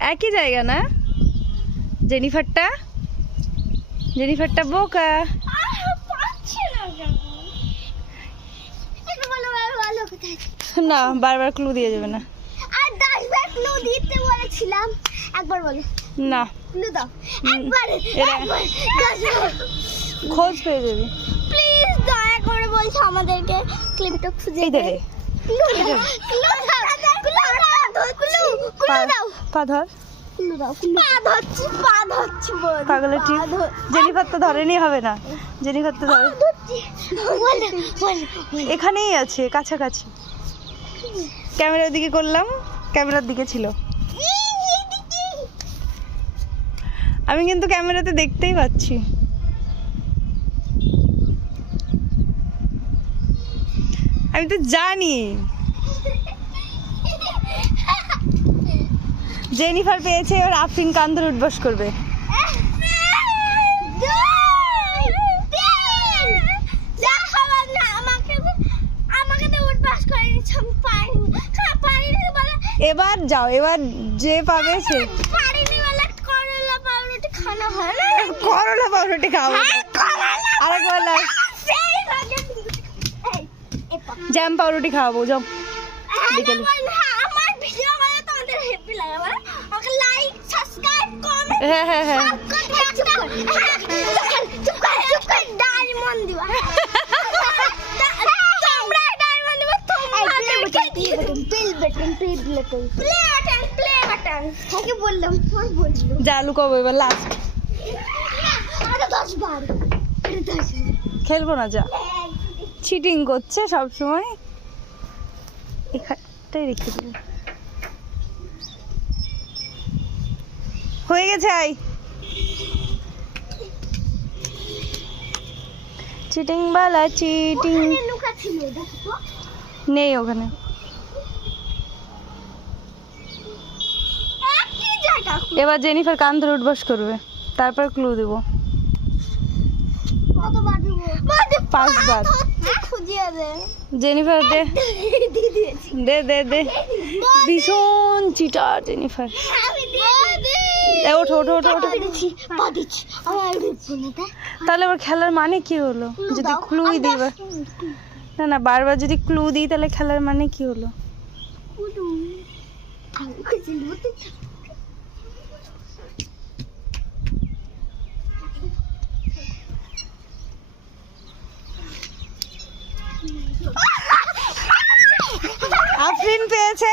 একই জায়গা না? জেনিফারটা বোকা। না, বারবার ক্লু দিয়ে যাবে না। আর 10 বার ক্লু দিতে বলেছিলাম, একবার বলো। না, ক্লু দাও একবার। খোঁজ পেয়ে যাবি। প্লিজ দয়া করে বলছো আমাদেরকে ক্লিপটা খুঁজে এই দে। ধরে ক্লু দাও, ক্লু দাও, ক্লু দাও, পা ধর। ক্লু দাও। পা ধরছি বল। পাগলের ঠিক। জেনিফার তো ধরেনি, হবে না। জেনিফার তো ধরে, এখানেই আছে কাছাকাছি। ক্যামেরার দিকে করলাম, ক্যামেরার দিকে ছিল। আমি কিন্তু ক্যামেরাতে দেখতেই পাচ্ছি। আমি তো জানি জেনিফার পেয়েছে। এবার আফরিন কান ধরে উঠবস করবে। এবার যাও, এবার যে পাবে সে। করলা পাউরুটি খাবো। আরেকবার জ্যাম পাউরুটি খাওয়াবো, যাও বিকেলে। হ্যাঁ হ্যাঁ হ্যাঁ, যা লুকাবো এবার লাস্ট। খেলবো না, যা। চিটিং করছে সব সময়। এখানটাই রেখে দিল। হয়ে গেছে, আই। চিটিং বালা চিটিং নেই ওখানে। এবার জেনিফার কান ধরে উঠবস করবে, তারপর ক্লু দেবো। 5 বার। জেনিফার দে দে দে দে। ভীষণ চিটার জেনিফার। ওঠো ওঠো ওঠো ওঠো। তাহলে আবার খেলার মানে কি হলো যদি ক্লুই দিই? না না, বারবার যদি ক্লু দিই তাহলে খেলার মানে কি হলো? আফরিন পেয়েছে।